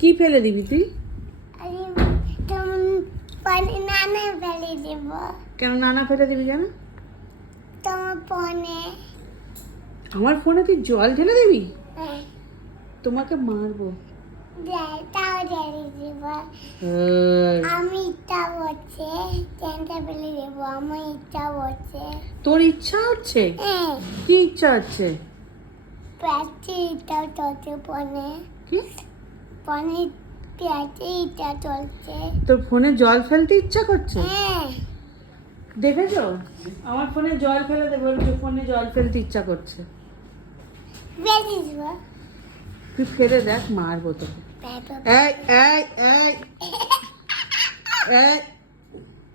কি ফেলে দিবি তুই? আমি তুমি পানি নানা ফেলে দেব। কেন নানা ফেলে দিবি কেন? তোমার ফোনে। আমার ফোনে তুই জল ঢেলে দিবি? হ্যাঁ, তোমাকে মারবো। তাও ঢেলে দেব। হ্যাঁ। আমি ইচ্ছা হচ্ছে ট্যাংটা ফেলে দেব, আমার ইচ্ছা হচ্ছে। তোর ইচ্ছা হচ্ছে? হ্যাঁ, কি ইচ্ছা হচ্ছে? প্যাচে ইচ্ছা চলছে ফোনে। কি? ফোনে প্যাচে ইচ্ছা চলছে। তোর ফোনে জল ফেলতে ইচ্ছা করছে? হ্যাঁ, দেখেছো, আমার ফোনে জল ফেলে দেবো, ওর ফোনে জল ফেলতে ইচ্ছা করছে। ফেলে দেব। তুই ফেলে দেখ, মারবো তোকে। এই এই এই এই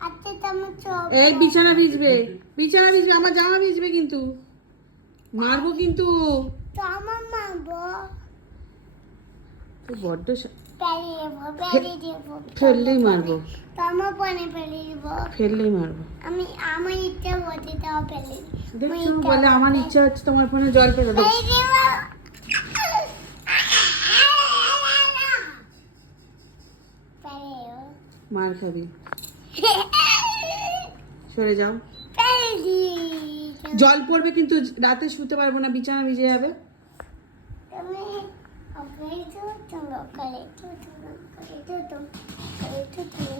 আচ্ছা, তোমার চোখ। এই বিছানা ভিজবে, বিছানা ভিজবে, আমার জামা ভিজবে কিন্তু। মারবো কিন্তু। তো আমার মারবো। তুই বড্ড ফেলে দেব। ফেললেই মারবো, তোমার ফোনে ফেলে দেব। ফেললেই মারবো। আমি আমার ইচ্ছা হচ্ছে তাও ফেলে দেব। দেখছো, বলে আমার ইচ্ছা হচ্ছে তোমার ফোনে জল ফেলে দেবো। ফেলে দেব। ফেলে দেব। মার খাবি, সরে যাও। ফেলে দিই। জল পড়বে কিন্তু, রাতে শুতে পারবো না, বিছানা ভিজে যাবে। তুমি ওকে তো তুমি করে তো তুমি করে তো তুমি